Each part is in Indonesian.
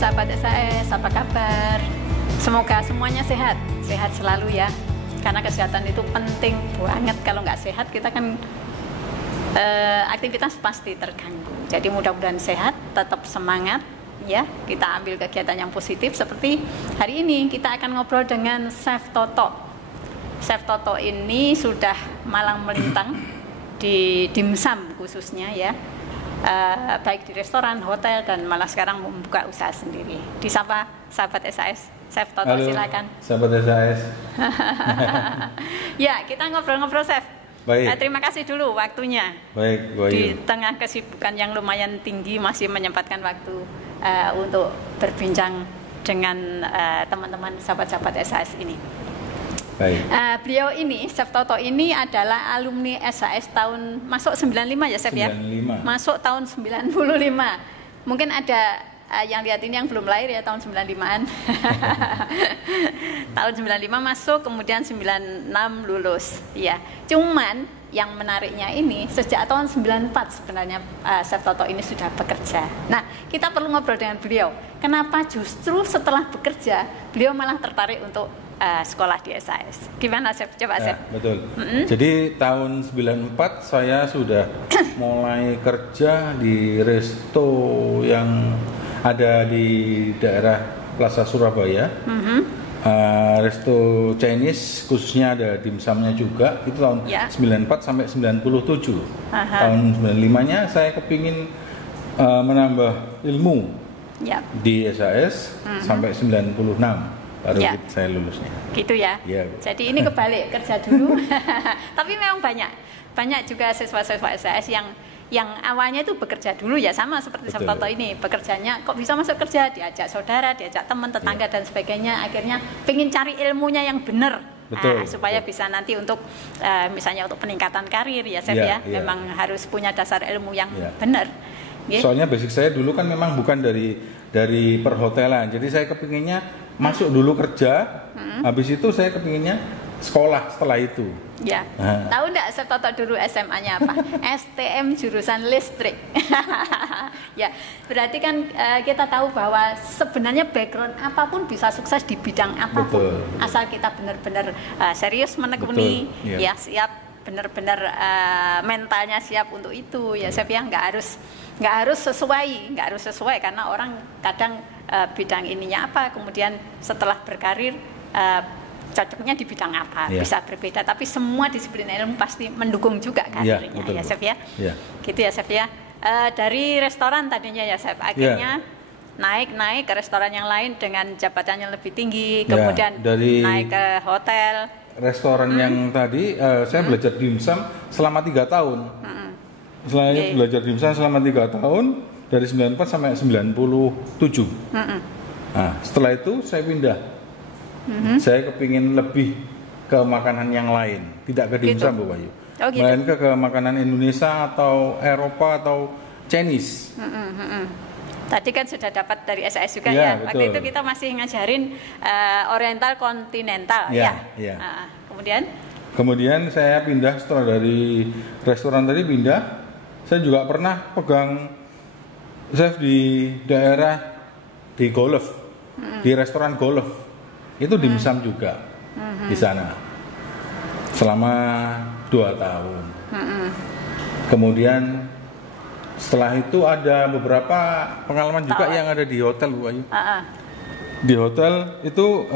sahabat SAS, apa kabar? Semoga semuanya sehat, sehat selalu ya. Karena kesehatan itu penting banget. Kalau nggak sehat kita kan aktivitas pasti terganggu. Jadi mudah-mudahan sehat, tetap semangat ya. Kita ambil kegiatan yang positif seperti hari ini kita akan ngobrol dengan Chef Toto. Chef Toto ini sudah malang melintang di dimsum khususnya ya. Baik di restoran, hotel, dan malah sekarang membuka usaha sendiri. Disapa sahabat SAS, Chef Toto. Halo, silakan. sahabat SAS. Ya, kita ngobrol-ngobrol, Chef. Baik. Terima kasih dulu waktunya. Baik, Bu Ayu. Di tengah kesibukan yang lumayan tinggi masih menyempatkan waktu untuk berbincang dengan teman-teman sahabat-sahabat SAS ini. Baik. Beliau ini, Chef Toto ini adalah alumni SAS tahun masuk 95 ya, Chef 95. ya? Masuk tahun 95. Mungkin ada yang lihat ini yang belum lahir ya, tahun 95-an. Tahun 95 masuk, kemudian 96 lulus. Ya. Cuman yang menariknya ini sejak tahun 94 sebenarnya Chef Toto ini sudah bekerja. Nah, kita perlu ngobrol dengan beliau. Kenapa justru setelah bekerja beliau malah tertarik untuk sekolah di SAS. Gimana, Chef? Coba, Chef. Betul. Jadi tahun 94 saya sudah mulai kerja di resto yang ada di daerah Plaza Surabaya. Resto Chinese, khususnya ada dimsumnya juga. Itu tahun 94 sampai 97. Tahun 95-nya saya kepingin menambah ilmu di SAS sampai 96. Baru saya lulusnya. Gitu ya. Ya. Jadi ini kebalik, kerja dulu. Tapi memang banyak juga siswa-siswa SAS yang awalnya itu bekerja dulu ya, sama seperti Chef Toto ini. Bekerjanya kok bisa masuk kerja, diajak saudara, diajak teman, tetangga dan sebagainya. Akhirnya pengen cari ilmunya yang benar. Supaya bisa nanti untuk misalnya untuk peningkatan karir ya, Chef ya. Memang harus punya dasar ilmu yang benar. Soalnya basic saya dulu kan memang bukan dari perhotelan. Jadi saya kepinginnya masuk dulu kerja, habis itu saya kepinginnya sekolah setelah itu. Ya, tahu enggak Chef Toto dulu SMA-nya apa? STM jurusan listrik. Ya, berarti kan kita tahu bahwa sebenarnya background apapun bisa sukses di bidang apapun. Betul. Asal kita benar-benar serius menekuni, ya siap benar-benar mentalnya siap untuk itu ya, Chef ya. Nggak harus sesuai karena orang kadang bidang ininya apa, kemudian setelah berkarir cocoknya di bidang apa, bisa berbeda, tapi semua disiplin ilmu pasti mendukung juga karirnya ya, Chef ya. Gitu ya, Chef ya. Dari restoran tadinya ya, Chef, akhirnya naik ke restoran yang lain dengan jabatan yang lebih tinggi, kemudian naik ke hotel. Restoran yang tadi saya belajar dimsum selama 3 tahun. Selain belajar dimsum selama 3 tahun dari 94 sampai 97. Nah, setelah itu saya pindah. Saya kepingin lebih ke makanan yang lain, tidak ke dimsum, Bu Bayu. Melainkan ke makanan Indonesia atau Eropa atau Chinese. Tadi kan sudah dapat dari SAS juga ya. Waktu itu kita masih ngajarin Oriental Kontinental Kemudian saya pindah setelah dari restoran tadi pindah. Saya juga pernah pegang chef di daerah di golf, di restoran golf. Itu dimsum juga di sana selama 2 tahun. Kemudian setelah itu ada beberapa pengalaman juga yang ada di hotel, Bu Ayu. Di hotel itu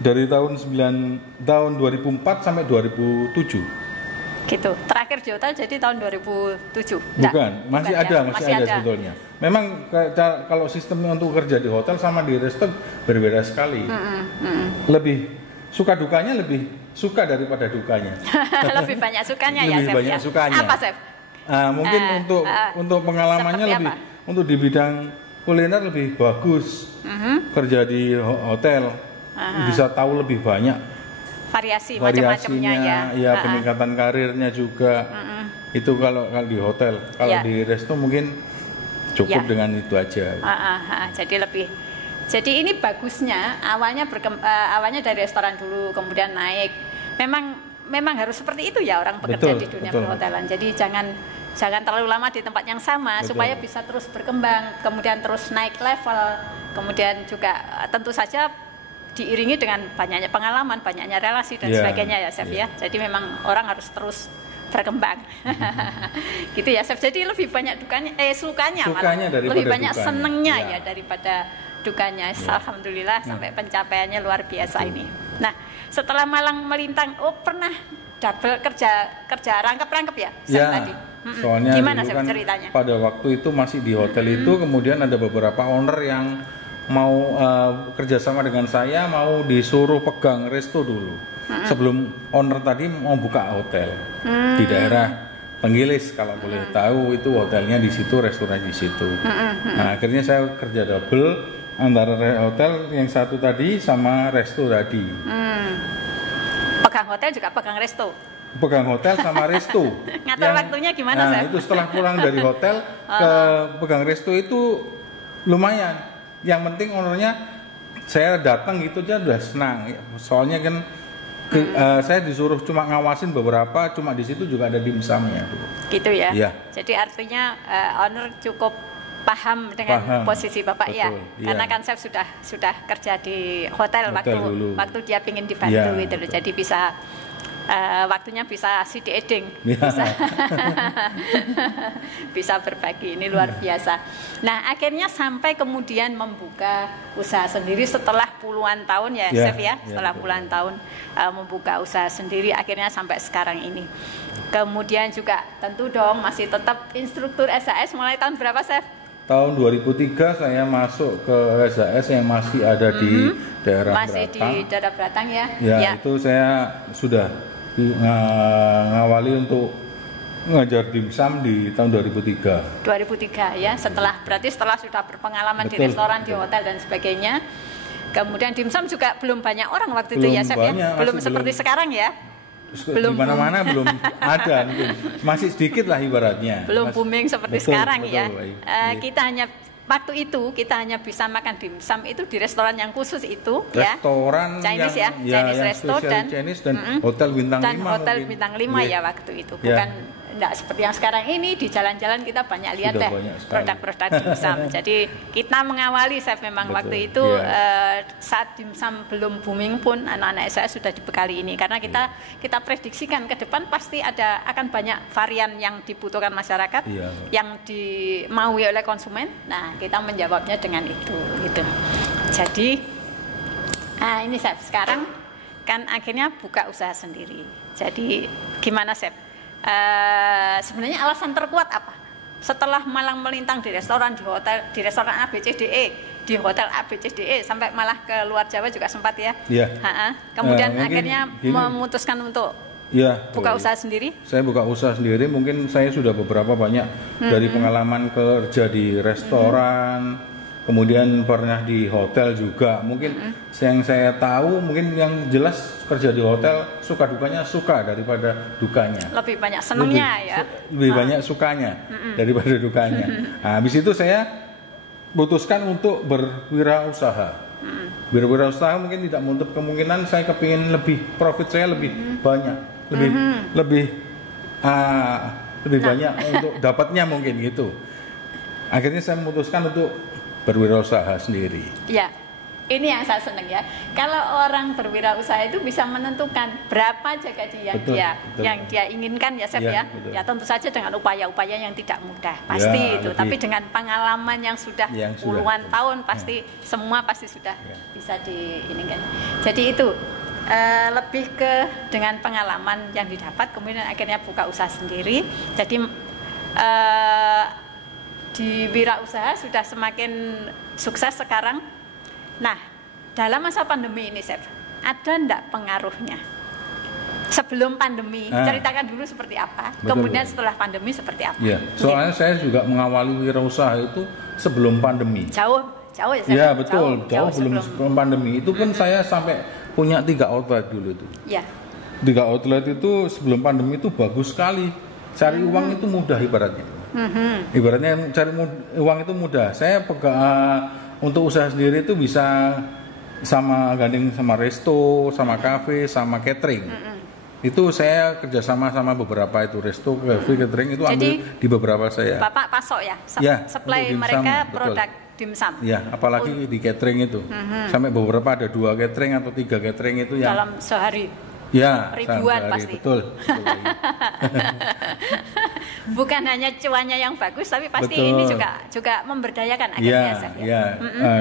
dari tahun 2004 sampai 2007. Gitu. Terakhir di hotel jadi tahun 2007. Bukan, masih ada sebetulnya. Memang kalau sistemnya untuk kerja di hotel sama di resto berbeda sekali. Lebih suka dukanya lebih suka daripada dukanya. Lebih banyak sukanya ya, Chef. Lebih banyak sukanya. Apa, Chef? Mungkin untuk pengalamannya lebih apa? Untuk di bidang kuliner lebih bagus. Kerja di hotel bisa tahu lebih banyak variasi macam-macamnya ya. Peningkatan karirnya juga. Itu kalau di hotel. Kalau di resto mungkin cukup dengan itu aja. Jadi ini bagusnya awalnya dari restoran dulu, kemudian naik. Memang harus seperti itu ya orang bekerja di dunia perhotelan. Jadi jangan terlalu lama di tempat yang sama. Betul. Supaya bisa terus berkembang, kemudian terus naik level, kemudian juga tentu saja diiringi dengan banyaknya pengalaman, banyaknya relasi dan sebagainya ya Chef ya. Jadi memang orang harus terus berkembang. Gitu ya Chef. Jadi lebih banyak sukanya malah. Lebih banyak dukanya. Senengnya ya daripada dukanya. Alhamdulillah sampai pencapaiannya luar biasa ini. Nah, setelah malang melintang, pernah double kerja rangkap-rangkap ya tadi. Soalnya gimana dulu kan ceritanya? Pada waktu itu masih di hotel itu, kemudian ada beberapa owner yang mau kerjasama dengan saya, mau disuruh pegang resto dulu. Sebelum owner tadi mau buka hotel di daerah Tenggilis, kalau boleh tahu itu hotelnya di situ, restoran di situ. Nah, akhirnya saya kerja double antara hotel yang satu tadi sama resto tadi. Pegang hotel juga pegang resto. Pegang hotel sama resto. Ngatur waktunya gimana, Nah, itu setelah pulang dari hotel ke pegang resto itu lumayan. Yang penting ownernya saya datang gitu aja udah senang. Soalnya kan saya disuruh cuma ngawasin beberapa, cuma di situ juga ada dimsumnya. Gitu ya. Iya. Jadi artinya owner cukup paham dengan posisi Bapak. Betul, ya. Karena kan saya sudah kerja di hotel waktu dia pingin dibantu gitu loh. Jadi bisa waktunya bisa city eding, bisa berbagi, ini luar biasa. Nah, akhirnya sampai kemudian membuka usaha sendiri setelah puluhan tahun ya, Chef ya, setelah puluhan tahun membuka usaha sendiri, akhirnya sampai sekarang ini. Kemudian juga tentu dong masih tetap instruktur SAS mulai tahun berapa, Chef? Tahun 2003 saya masuk ke SAS yang masih ada di daerah masih Beratang. Di daerah Beratang ya? Ya, itu saya sudah ngawali untuk ngajar dimsum di tahun 2003. 2003 ya, berarti setelah sudah berpengalaman di restoran, di hotel dan sebagainya. Kemudian dimsum juga belum banyak orang waktu itu ya, Chef ya? Belum seperti sekarang ya? Di mana-mana belum ada, masih sedikit lah ibaratnya. Belum booming seperti sekarang ya. Kita hanya bisa makan dimsum itu di restoran yang khusus itu, restoran Chinese Chinese resto dan hotel bintang 5 hotel bintang 5 ya waktu itu. Bukan enggak seperti yang sekarang ini di jalan-jalan kita banyak lihat produk-produk dimsum. Jadi kita mengawali Chef memang waktu itu saat dimsum belum booming pun anak-anak saya sudah dibekali ini karena kita prediksikan ke depan pasti akan banyak varian yang dibutuhkan masyarakat, yang dimaui oleh konsumen. Nah, kita menjawabnya dengan itu gitu. Jadi ini Chef sekarang kan akhirnya buka usaha sendiri. Jadi gimana Chef? Sebenarnya alasan terkuat apa? Setelah malang melintang di restoran, di hotel, di restoran ABCDE, di hotel ABCDE sampai malah ke luar Jawa juga sempat ya. Kemudian akhirnya memutuskan untuk buka usaha sendiri. Saya buka usaha sendiri, mungkin saya sudah banyak dari pengalaman kerja di restoran. Kemudian pernah di hotel juga. Mungkin yang saya tahu, mungkin yang jelas kerja di hotel suka dukanya suka daripada dukanya. Lebih banyak senangnya lebih banyak sukanya daripada dukanya. Nah, habis itu saya putuskan untuk berwirausaha. Berwirausaha mungkin tidak menutup kemungkinan saya kepingin lebih profit saya lebih banyak, lebih banyak untuk dapatnya mungkin gitu. Akhirnya saya memutuskan untuk berwirausaha sendiri. Ya, ini yang saya senang ya. Kalau orang berwirausaha itu bisa menentukan berapa aja gaji yang dia inginkan ya, Chef ya. Ya tentu saja dengan upaya-upaya yang tidak mudah, pasti itu. Tapi dengan pengalaman yang sudah puluhan tahun, pasti semua pasti sudah bisa diinginkan. Jadi itu lebih ke dengan pengalaman yang didapat, kemudian akhirnya buka usaha sendiri. Jadi di wirausaha sudah semakin sukses sekarang. Nah, dalam masa pandemi ini, Chef, ada enggak pengaruhnya? Sebelum pandemi, ceritakan dulu seperti apa. Kemudian setelah pandemi seperti apa? Ya, soalnya saya juga mengawali wirausaha itu sebelum pandemi. Jauh ya, Chef? Ya, betul. Jauh sebelum pandemi. Itu kan saya sampai punya 3 outlet dulu itu. Ya. 3 outlet itu sebelum pandemi itu bagus sekali. Cari uang itu mudah ibaratnya. Ibaratnya cari uang itu mudah. Saya untuk usaha sendiri itu bisa sama gandeng sama resto, sama kafe, sama catering. Itu saya kerjasama sama beberapa itu resto, cafe, catering itu Jadi, ambil di beberapa saya. Bapak pasok ya, Ya, supply untuk dimsum, mereka betul. produk dimsum. Ya, apalagi di catering itu. Sampai beberapa ada 2 catering atau 3 catering itu yang Dalam sehari ya ribuan sehari, pasti. betul. Bukan hanya cuannya yang bagus, tapi pasti Betul. ini juga memberdayakan akhirnya. Iya, Chef, ya. iya.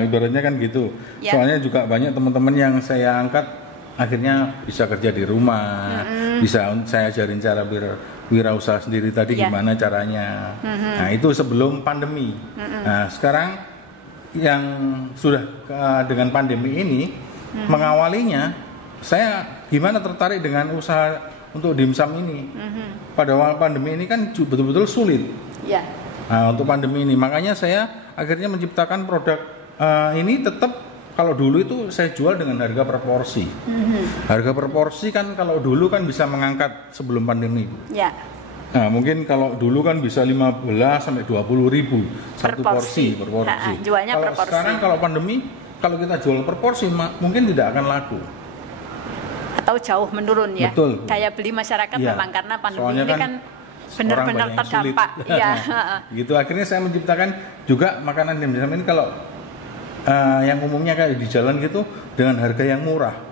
Ibaratnya kan gitu. Ya. Soalnya juga banyak teman-teman yang saya angkat akhirnya bisa kerja di rumah, bisa saya ajarin cara wirausaha sendiri tadi Ya. gimana caranya. Nah, itu sebelum pandemi. Nah, sekarang yang sudah dengan pandemi ini mengawalinya, saya gimana tertarik dengan usaha untuk dimsum ini. Pada awal pandemi ini kan betul-betul sulit. Ya. Nah, untuk pandemi ini, makanya saya akhirnya menciptakan produk ini tetap kalau dulu itu saya jual dengan harga per porsi. Harga per porsi kan kalau dulu kan bisa mengangkat sebelum pandemi. Ya. Nah, mungkin kalau dulu kan bisa 15 sampai 20 ribu satu porsi per porsi. Jualnya Kalau per porsi. sekarang kalau pandemi, kalau kita jual per porsi mungkin tidak akan laku. Atau jauh menurun ya. Betul. Daya beli masyarakat Iya. memang karena pandemi Soalnya ini kan benar-benar orang banyak yang terdampak. sulit. Iya. Gitu akhirnya saya menciptakan juga makanan dimsum ini kalau yang umumnya kayak di jalan gitu dengan harga yang murah.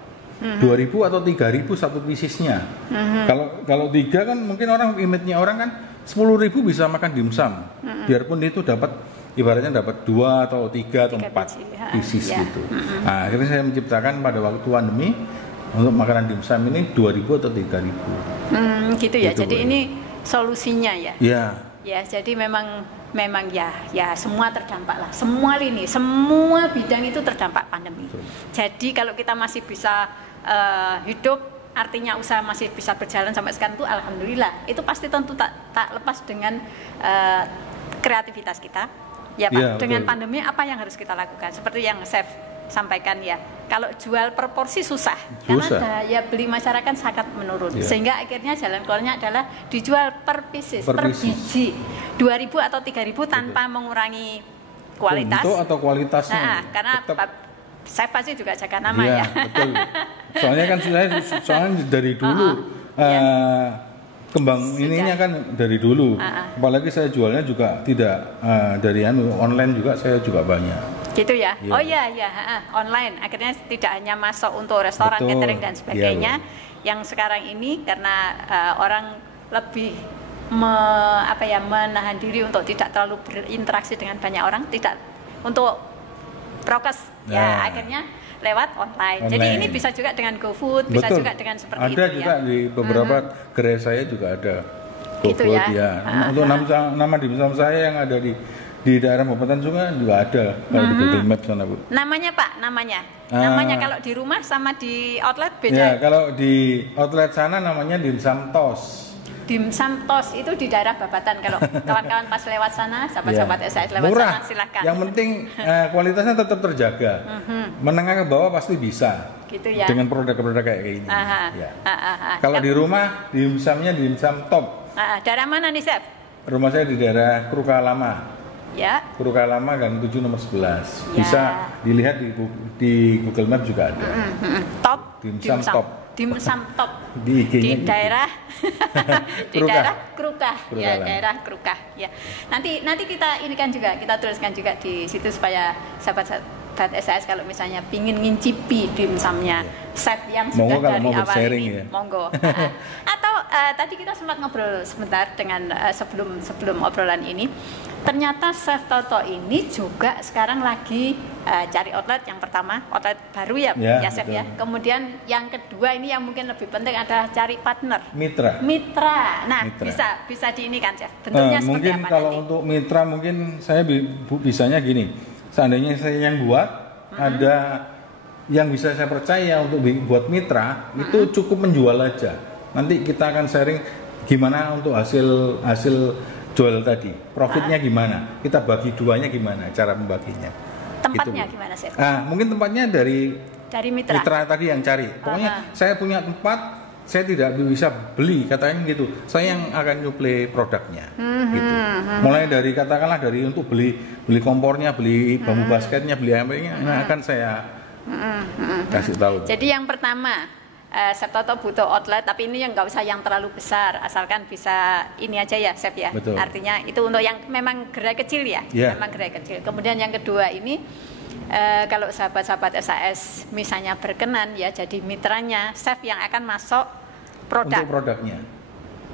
2.000 atau 3.000 satu piecesnya. Kalau 3 kan mungkin orang image-nya orang kan 10.000 bisa makan dimsum. Biarpun itu dapat ibaratnya dapat 2 atau 3 atau 4 pieces Ya. gitu. Nah, akhirnya saya menciptakan pada waktu pandemi untuk makanan dimsum ini 2.000 atau 3.000. Gitu ya. Gitu, Jadi Bu. ini solusinya ya. Iya. Ya, jadi memang ya semua terdampak lah. Semua lini, semua bidang itu terdampak pandemi. Betul. Jadi kalau kita masih bisa hidup, artinya usaha masih bisa berjalan sampai sekarang itu alhamdulillah. Itu pasti tentu tak lepas dengan kreativitas kita. Ya Pak, Iya, dengan betul. pandemi apa yang harus kita lakukan? Seperti yang Chef sampaikan ya. Kalau jual per porsi susah. Karena Susah. daya beli masyarakat sangat menurun. Iya. Sehingga akhirnya jalan keluarnya adalah dijual per pieces, Per per pieces. biji. 2.000 atau 3.000 tanpa mengurangi kualitas. Bentuk atau kualitasnya. Nah, karena Tetap. saya pasti juga jaga nama Iya, ya. betul. Soalnya kan soalnya dari dulu kembang Sudah. ininya kan dari dulu. Ah. Apalagi saya jualnya juga tidak dari online juga saya juga banyak. Gitu ya. Iya. Oh iya ya, online. Akhirnya tidak hanya masuk untuk restoran, Betul. catering dan sebagainya. Iya, Yang sekarang ini karena orang lebih menahan diri untuk tidak terlalu berinteraksi dengan banyak orang, tidak untuk prokes. Ya, Nah. akhirnya lewat online. Jadi Online. ini bisa juga dengan GoFood, bisa Betul. juga dengan seperti ada itu juga ya. di beberapa gerai saya juga ada. Gitu GoFood, ya. Untuk nama dimsum saya yang ada di daerah Bupatan Sungai juga ada kalau di Google Maps sana, Bu. Namanya Pak, namanya. Ah. Namanya kalau di rumah sama di outlet beda. Ya, kalau di outlet sana namanya dimsum tos. Dimsum tos itu di daerah Babatan. Kalau kawan-kawan pas lewat sana, sahabat-sahabat Ya. SAS lewat Murah. sana silakan. Yang penting kualitasnya tetap terjaga. Menengah ke bawah pasti bisa. Gitu ya. Dengan produk-produk kayak gini. Aha. Ya. Kalau Kalau di rumah dimsumnya dimsum top. daerah mana nih, Chef? Rumah saya di daerah Kruka Lama. Ya. Kruka Lama Gang 7 nomor 11. Ya. Bisa dilihat di Google Maps juga ada. Top Dimsum top. Dimsum top. Di IG-nya Di gitu. daerah di Krukah. daerah Krukah. Krukah Ya, Lama. daerah Krukah. Ya. Nanti kita ini kan juga kita tuliskan juga di situ supaya sahabat SAS kalau misalnya pingin ngincipi dimsumnya set yang Monggo sudah kalau dari mau awal bersharing ini, ya. monggo. Atau tadi kita sempat ngobrol sebentar dengan sebelum obrolan ini. Ternyata Chef Toto ini juga sekarang lagi cari outlet. Yang pertama outlet baru ya, Ya, Chef betul. ya. Kemudian yang kedua ini yang mungkin lebih penting adalah cari partner. Mitra. Nah, Mitra. bisa di ini kan, Chef. Bentuknya seperti Mungkin apa kalau nanti? untuk mitra mungkin saya bisanya gini. Seandainya saya yang buat, ada yang bisa saya percaya untuk buat mitra, itu cukup menjual aja. Nanti kita akan sharing gimana untuk hasil jual tadi, profitnya gimana, kita bagi duanya gimana, cara membaginya. Tempatnya Gitu, Bu. gimana, Chef? Mungkin tempatnya dari Mitra. tadi yang cari. Pokoknya saya punya tempat, saya tidak bisa beli, katakan gitu. Saya yang akan nyuplai produknya. Gitu. Mulai dari katakanlah dari untuk beli kompornya, beli bambu basketnya, beli apa-nya, akan saya kasih tahu. Jadi yang pertama Chef Toto butuh outlet, tapi ini yang nggak usah yang terlalu besar, asalkan bisa ini aja ya, Chef ya. Betul. Artinya itu untuk yang memang gerai kecil ya, memang gerai kecil. Kemudian yang kedua ini, kalau sahabat-sahabat SAS misalnya berkenan ya, jadi mitranya chef yang akan masuk produk. Untuk produknya.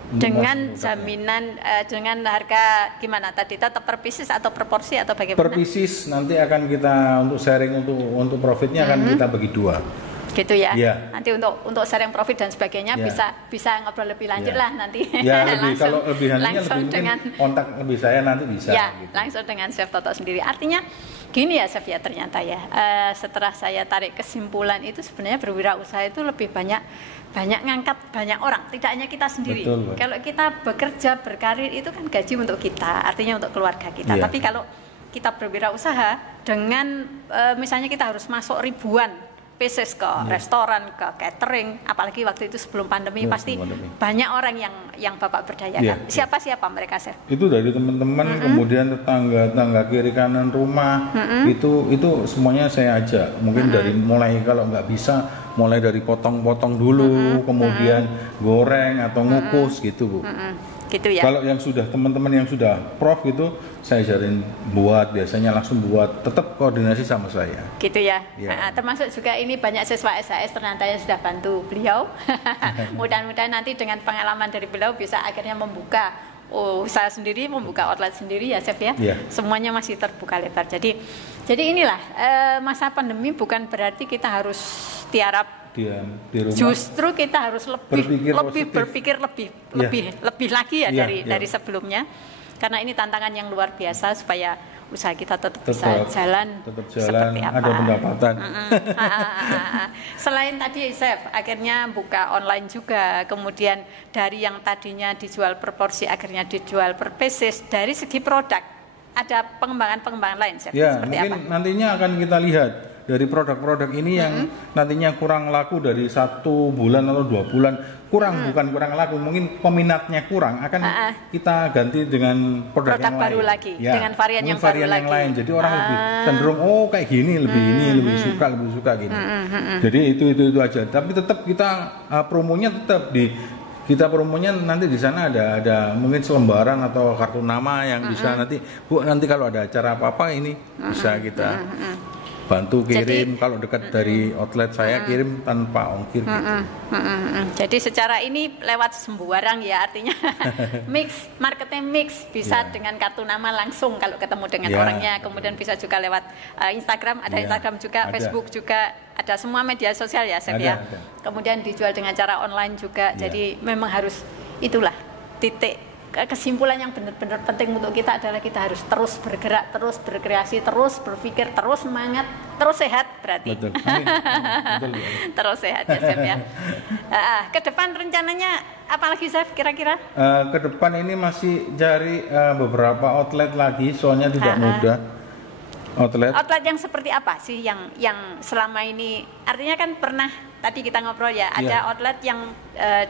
Dengan jaminan, dengan harga gimana tadi, tetap per pieces atau per porsi atau bagaimana? Per pieces nanti akan kita untuk sharing untuk profitnya akan kita bagi 2. Gitu ya. Nanti untuk sharing profit dan sebagainya bisa ngobrol lebih lanjut lah nanti. Kalau lebih langsung dengan kontak lebih saya nanti bisa. Ya, gitu. langsung dengan Chef Toto sendiri. Artinya gini ya Chef ya, ternyata ya. Setelah saya tarik kesimpulan itu sebenarnya berwirausaha itu lebih banyak ngangkat banyak orang, tidak hanya kita sendiri. Betul, kalau kita bekerja berkarir itu kan gaji untuk kita, artinya untuk keluarga kita. Tapi kalau kita berwirausaha dengan misalnya kita harus masuk ribuan pieces ke restoran, ke catering, apalagi waktu itu sebelum pandemi pasti banyak orang yang Bapak berdayakan. Siapa mereka, Chef? Itu dari teman-teman, kemudian tetangga kiri kanan rumah, itu semuanya saya ajak. Mungkin dari mulai kalau nggak bisa, mulai dari potong-potong dulu, kemudian goreng atau ngukus gitu, Bu. Gitu ya. Kalau yang sudah teman-teman yang sudah prof gitu, saya ajarin buat, biasanya langsung buat, tetap koordinasi sama saya. Gitu ya. Termasuk juga ini banyak siswa SAS ternyata yang sudah bantu beliau. Mudah-mudahan nanti dengan pengalaman dari beliau bisa akhirnya membuka usaha sendiri, membuka outlet sendiri ya, Chef ya. Semuanya masih terbuka lebar. Jadi inilah masa pandemi bukan berarti kita harus tiarap di rumah. Justru kita harus lebih berpikir lebih lagi ya dari sebelumnya, karena ini tantangan yang luar biasa supaya usaha kita tetap bisa jalan seperti apa. Ada pendapatan. Selain tadi Chef akhirnya buka online juga, kemudian dari yang tadinya dijual per porsi akhirnya dijual per pieces. Dari segi produk ada pengembangan lain, Chef? Seperti mungkin apa? nantinya akan kita lihat dari produk-produk ini yang nantinya kurang laku dari 1 bulan atau 2 bulan, bukan kurang laku, mungkin peminatnya kurang, akan kita ganti dengan produk yang baru lain. lagi, dengan varian yang baru yang lagi. lain. Jadi orang lebih cenderung kayak gini, lebih suka gini. Jadi itu aja. Tapi tetap kita promonya kita promonya nanti di sana ada mungkin selembaran atau kartu nama yang bisa nanti kalau ada acara apa-apa ini bisa kita bantu kirim. Kalau dekat dari outlet saya kirim tanpa ongkir gitu. Jadi secara ini lewat sembarang ya, artinya marketnya mix, bisa dengan kartu nama langsung kalau ketemu dengan orangnya, kemudian bisa juga lewat Instagram, ada Instagram juga, Facebook juga, ada semua media sosial ya, Chef ya. Kemudian dijual dengan cara online juga. Jadi memang harus itulah titik kesimpulan yang benar-benar penting untuk kita adalah kita harus terus bergerak, terus berkreasi, terus berpikir, terus semangat, terus sehat berarti. Betul. Terus sehat ya, Chef ya. Ke depan rencananya apa lagi, Chef, kira-kira? Ke depan ini masih cari beberapa outlet lagi, soalnya tidak mudah. Outlet yang seperti apa sih yang selama ini, artinya kan pernah tadi kita ngobrol ya, ada outlet yang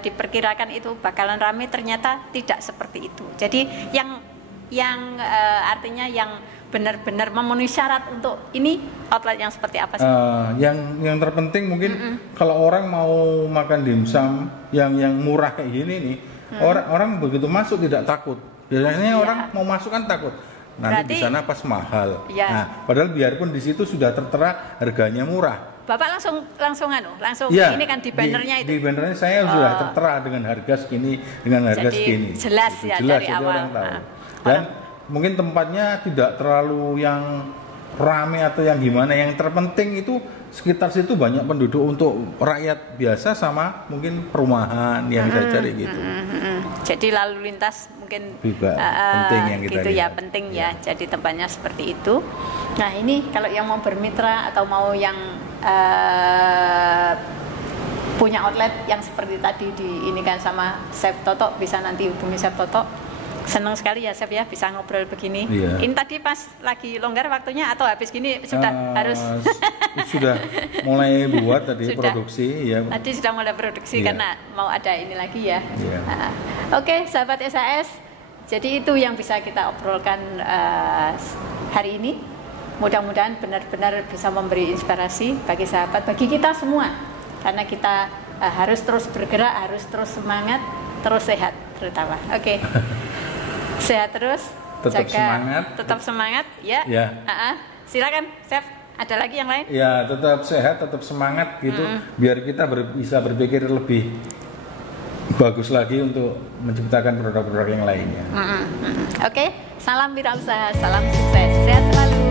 diperkirakan itu bakalan ramai, ternyata tidak seperti itu. Jadi yang artinya yang benar-benar memenuhi syarat untuk ini outlet yang seperti apa sih? Yang terpenting mungkin kalau orang mau makan dimsum yang murah kayak gini nih, orang begitu masuk tidak takut. Biasanya orang mau masuk kan takut. Nanti di sana pas mahal. Nah, padahal biarpun di situ sudah tertera harganya murah. Bapak langsung ini kan di bannernya itu. Di bannernya saya sudah tertera dengan harga segini, dengan harga segini. Jelas gitu. ya Jelas, dari jadi awal. Orang tahu. Dan mungkin tempatnya tidak terlalu yang rame atau yang gimana. Yang terpenting itu sekitar situ banyak penduduk untuk rakyat biasa sama mungkin perumahan yang kita cari gitu. Jadi lalu lintas mungkin penting yang kita gitu lihat. Ya, penting ya. Jadi tempatnya seperti itu. Nah, ini kalau yang mau bermitra atau mau yang punya outlet yang seperti tadi diinikan sama Chef Toto, bisa nanti hubungi Chef Toto. Senang sekali ya, Chef ya, bisa ngobrol begini. Ini tadi pas lagi longgar waktunya atau habis gini sudah harus sudah mulai buat tadi produksi ya. Tadi sudah mulai produksi karena mau ada ini lagi ya. Oke, sahabat SAS. Jadi itu yang bisa kita obrolkan hari ini. Mudah-mudahan benar-benar bisa memberi inspirasi bagi sahabat, bagi kita semua. Karena kita harus terus bergerak, harus terus semangat, terus sehat terutama. Oke. Sehat terus, Tetap jaga, semangat. tetap semangat, ya. Ya. Silakan, Chef. Ada lagi yang lain? Ya, tetap sehat, tetap semangat gitu, biar kita bisa berpikir lebih bagus lagi untuk menciptakan produk-produk yang lainnya. Oke, salam wirausaha, salam sukses, sehat selalu.